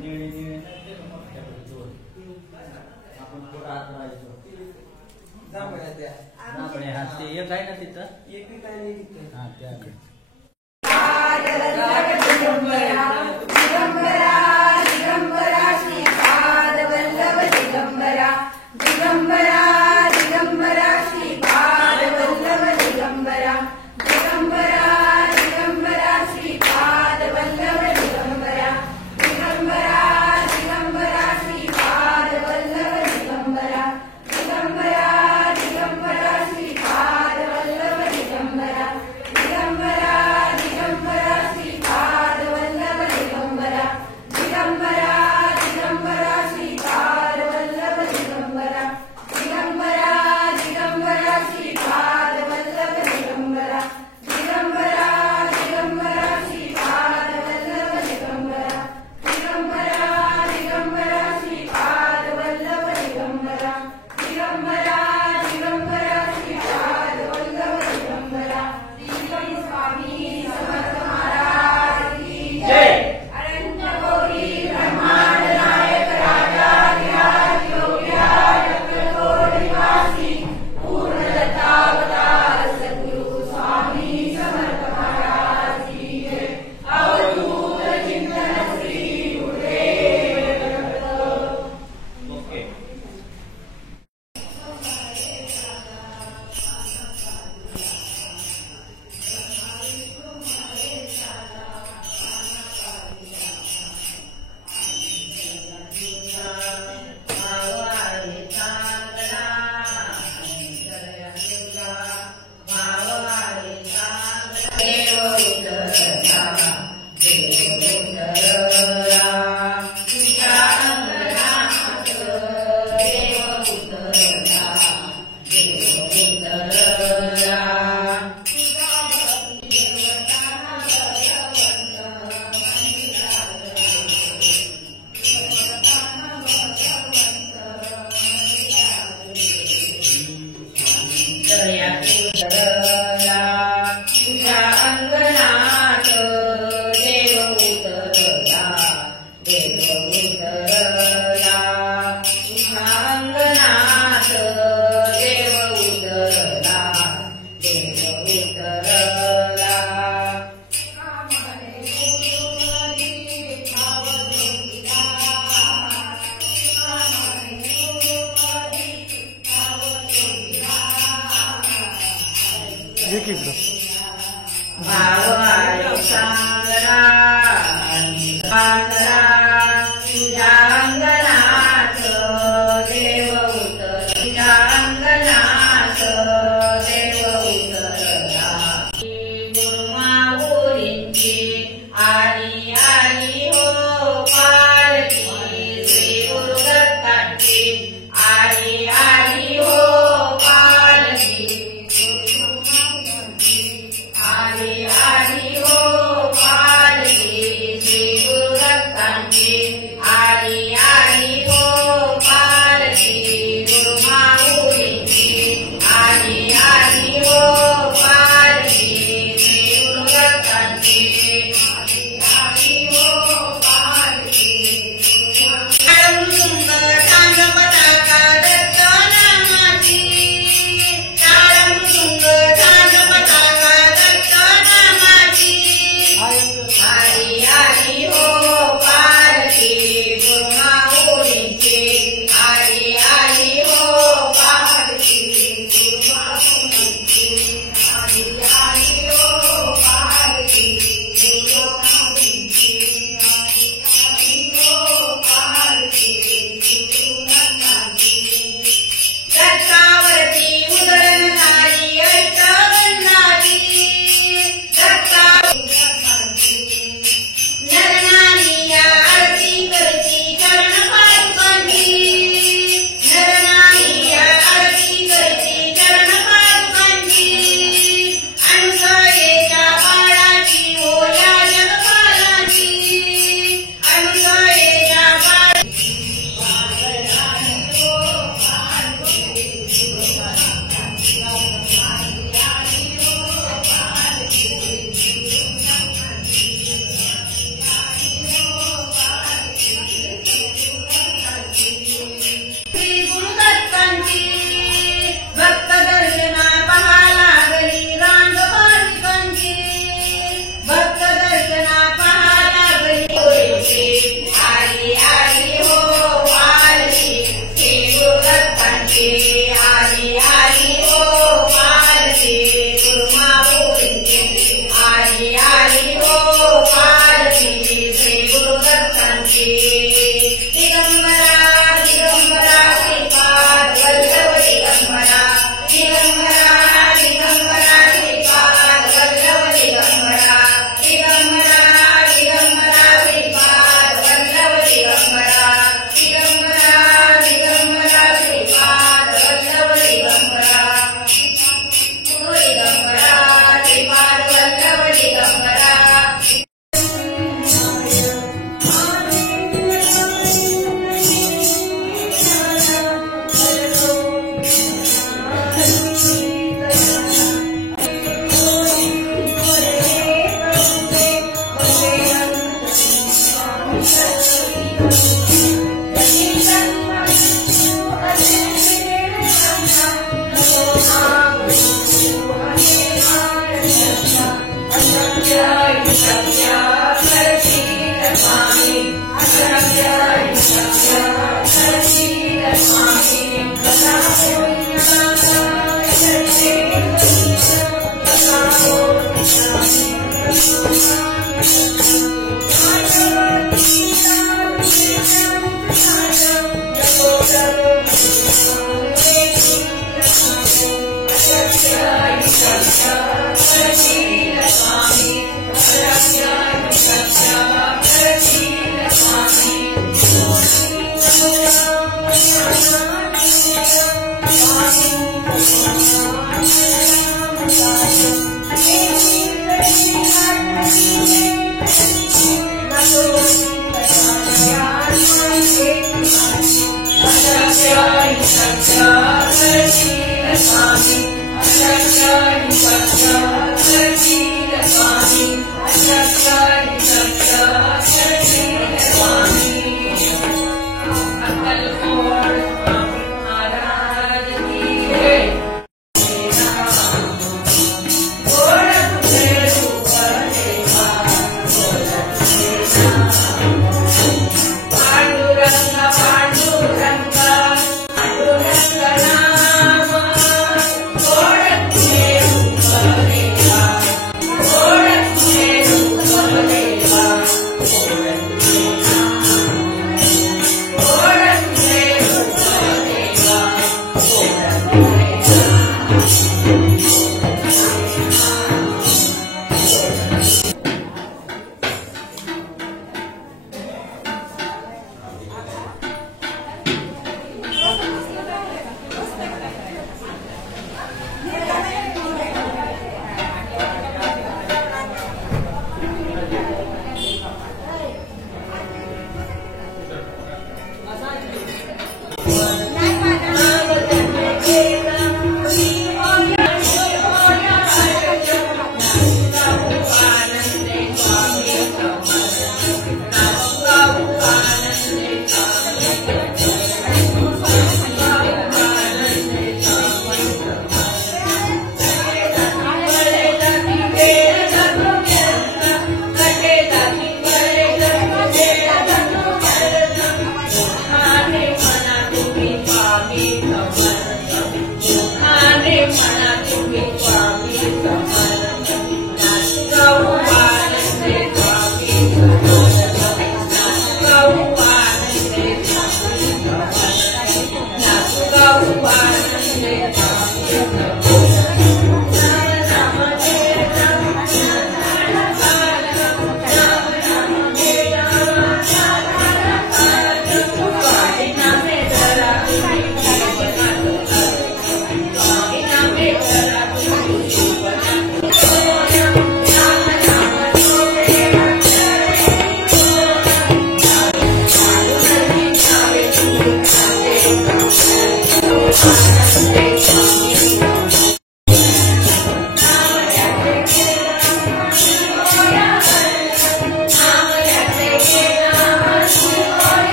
निळे निळे आपण पुढे आत राहायचो जांभळ्या त्या जांभळे हा ते एक आहे ना तिथं एक काय हा त्याकडे दिगंबरा दिगंबरा दिगंबरा श्रीपाद वल्लभ दिगंबरा दिगंबरा दिगंबरा श्रीपाद वल्लभ दिगंबरा दिगंबरा दिगंबरा श्रीपाद वल्लभ दिगंबरा दिगंबरा दिगंबरा श्रीपाद वल्लभ दिगंबरा दिगंबरा दिगंबरा श्रीपाद वल्लभ दिगंबरा दिगंबरा दिगंबरा श्रीपाद वल्लभ दिगंबरा दिगंबरा दिगंबरा श्रीपाद वल्लभ दिगंबरा दिगंबरा दिगंबरा श्रीपाद वल्लभ दिगंबरा दिगंबरा दिगंबरा श्रीपाद वल्लभ दिगंबरा दिगंबरा दिगंबरा श्रीपाद वल्लभ दिगंबरा दिगंबरा दिगंबरा श्रीपाद वल्लभ दिगंबरा श्री स्वामी समर्थ महाराज की जय अनंत गौरी ब्रह्मांड नायक राजाधिराज योग्याय जगतोड निवासी पूर्णदत्तावतार सद्गुरु स्वामी समर्थ महाराज की जय अवधूत चिंतन श्री गुरुदेव दत्त ओके आली हो पालकी श्री गुरुदत्त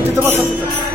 तिथं बसा तिथं.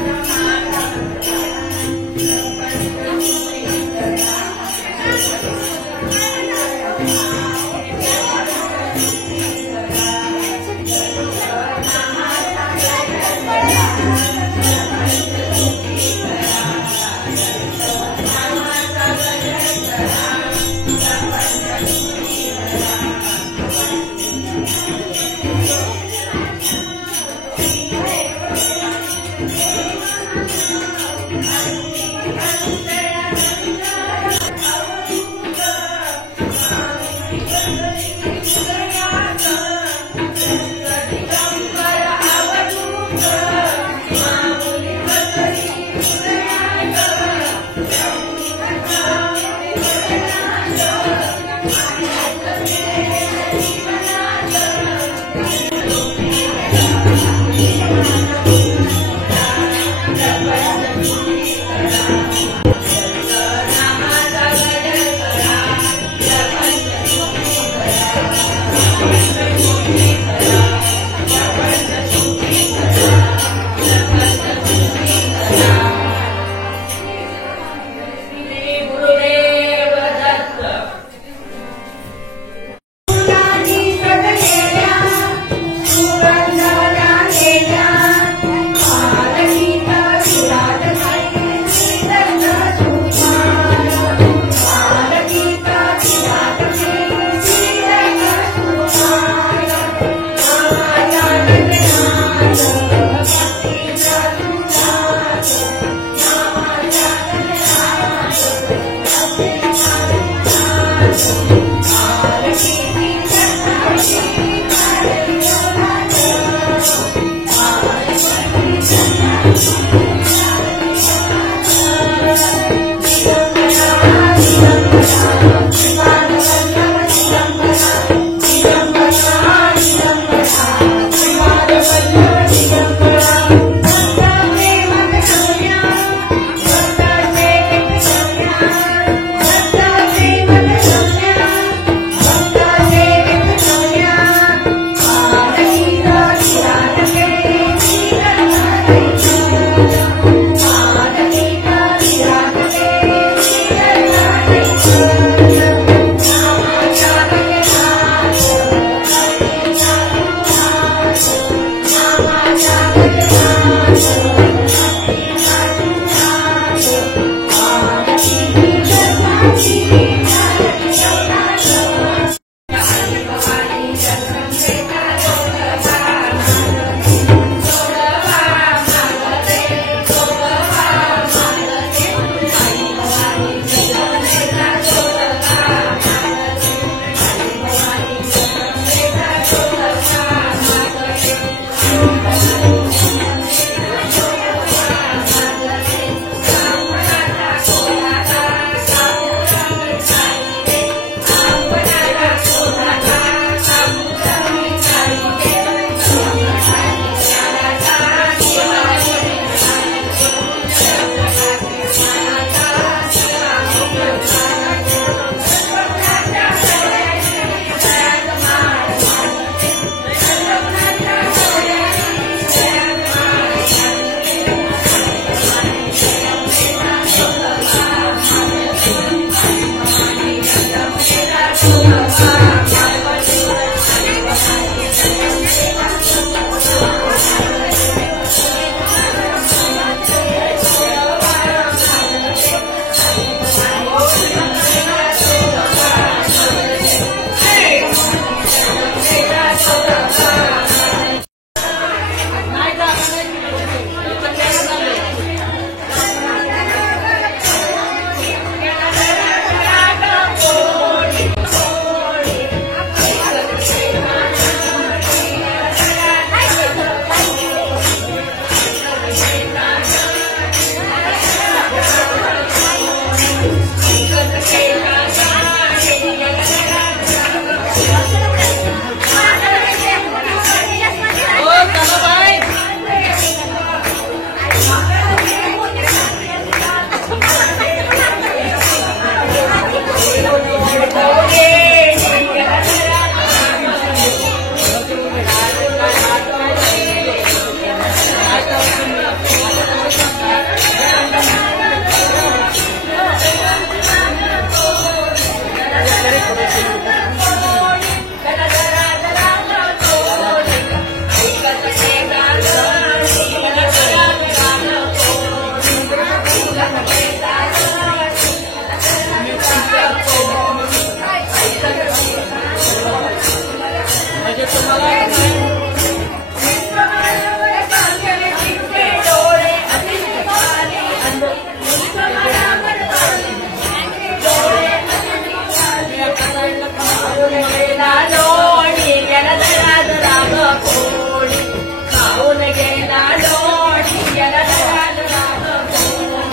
राग कोणी खाऊन गेला लोणी याला राग कोणी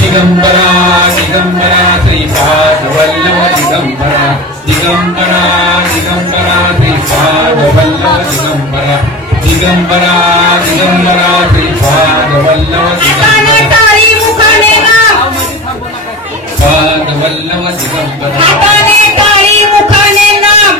दिगंबरा दिगंबरा श्रीपाद वल्लभ दिगंबरा दिगंबरा दिगंबरा श्रीपाद वल्लभ दिगंबरा दिगंबरा दिगंबरा श्रीपाद वल्लभ हाताने दिगंबरा टाळी मुखाने नाम पाद वल्लभ दिगंबरा हाताने टाळी मुखाने नाम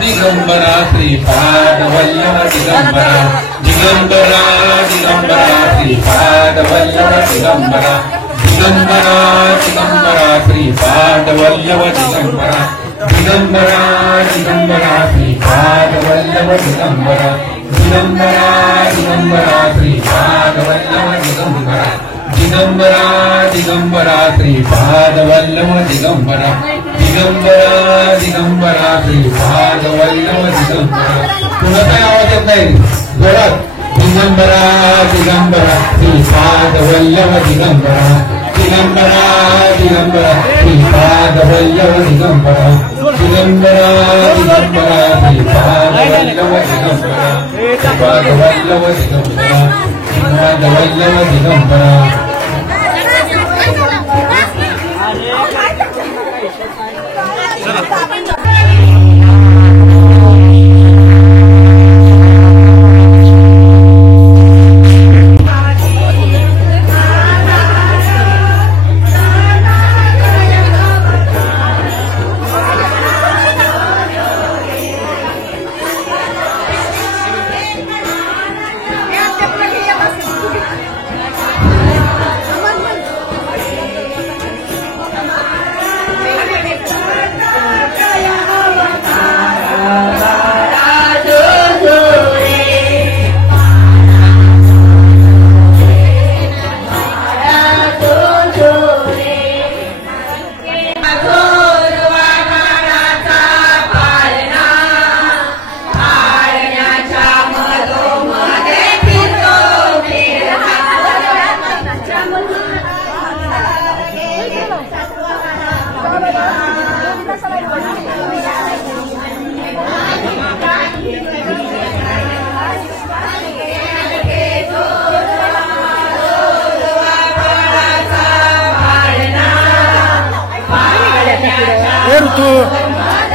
दिगंबरा श्रीपाद वल्लभ दिगंबरा दिगंबरा दिगंबरा श्रीपाद वल्लभ दिगंबरा दिगंबरा दिगंबरा श्रीपाद वल्लभ दिगंबरा दिगंबरा दिगंबरा श्रीपाद वल्लभ दिगंबरा दिगंबरा दिगंबरा श्रीपाद वल्लभ दिगंबरा दिगंबरा दिगंबरा श्रीपाद वल्लभ दिगंबरा दिगंबरा दिगंबरा श्रीपाद वल्लभ दिगंबरा पुन्हा काय आवाज येत नाही जोरात दिगंबरा दिगंबरा श्रीपाद वल्लभ दिगंबरा दिगंबरा दिगंबरा श्रीपाद वल्लभ दिगंबरा दिगंबरा दिगंबरा श्रीपाद वल्लभ दिगंबरा श्रीपाद वल्लभ दिगंबरा श्रीपाद वल्लभ दिगंबरा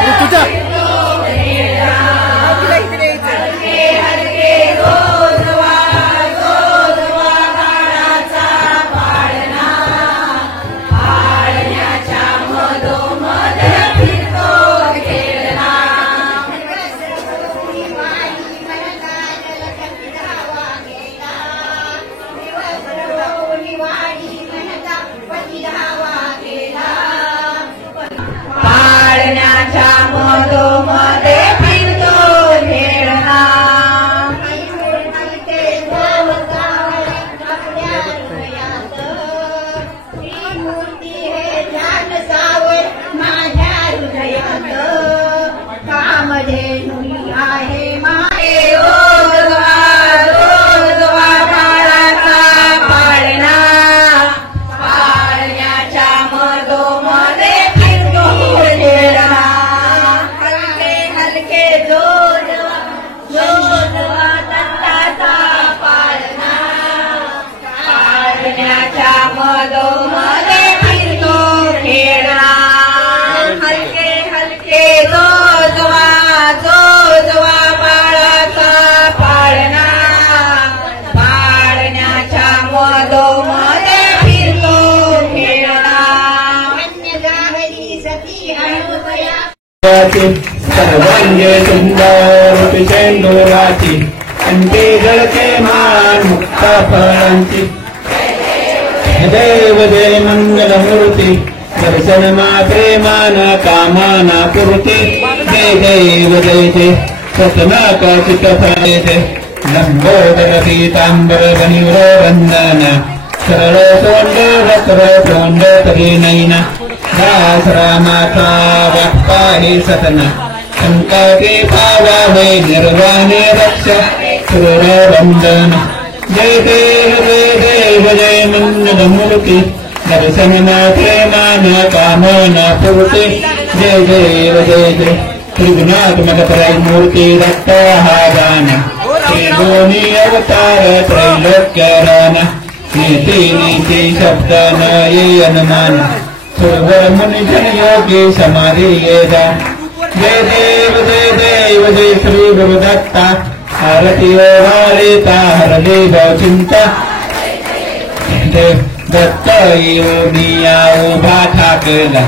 ऋतुजा पाळण्याच्या मधो सुंदर पिसेंदुराची अंती जळके मान मुक्ता फळांची देव जय मंगलमूर्ती दर्शन मात्रे मान कामना पूर्ती जय देव जय जय सतनाका चित्त फळे जय लंबोदर पीतांबर गणिवर वंदन सरळ सोंड वक्र तोंड तरी नैना दासरा माता बाप्पा हे सतना संकटे पावावे निर्वाणे रक्ष सुर वंदन जय देव जय मंगलमूर्ती दर्शन मात्रे मान कामना पूर्ती जय देव जय जय त्रिगुणात्मक त्रयमूर्ती दत्त हा गान त्रिगुणी अवतार त्रैलोक्य रान नीति नीति शब्द न ये अनुमान सुरवर मुनिजन योगी समाधि ये जा जय देव जय श्री गुरुदत्ता आरती वारिता हरदे चिंता दत्त योगिया उभा ठाकला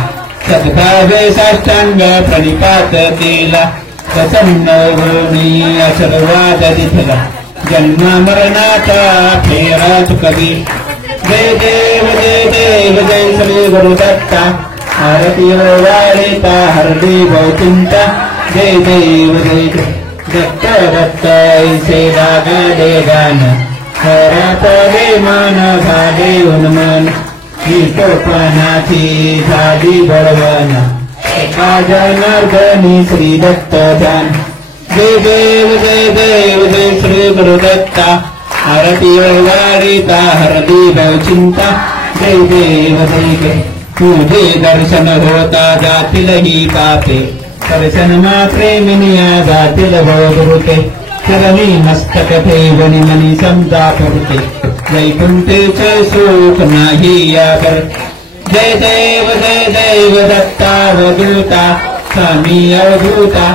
सद्भावे साष्टांग प्रणिपात केला प्रसन्न गुणी आशीर्वाद दिसला जन्म मरणाचा फेरा चुकवी जय देव जय श्री गुरुदत्ता आरती वारिता हरदे चिंता जय देव जय दत्त दत्त ऐसे लागे गान हरात मान झाले उन्मन विष्णुपणाची झाली बळवण जनार्दनी श्री दत्त जान जय देव जय श्री गुरुदत्ता आरती वारिता हरदी चिंता जय देव जय तुझे दर्शन होता जातील ही पापे दर्शन मात्रे मिनिया जातील भवभूते चरणी मस्तक ठेवणी मनी समजा पुरते वैकुंठेचे सुख नाही यावर जय देव दत्तावधूता स्वामी अवधूता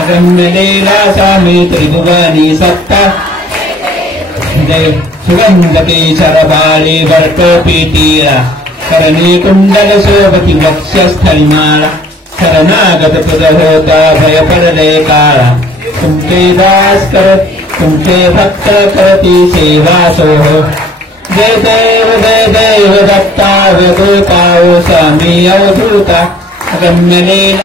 अगम्यलीला स्वामी त्रिभुवनी सत्ता जय सुगंध केशर बाळी वर्टोपी तीरा करणी कुंडल शोभती वक्षस्थळी माळा शरणागत पद होता भय पडले काळा तुमचे दास करत तुमचे भक्त करती सेवा सोह जय देव दत्तावधूता स्वामी अवधूता अगम्यलीला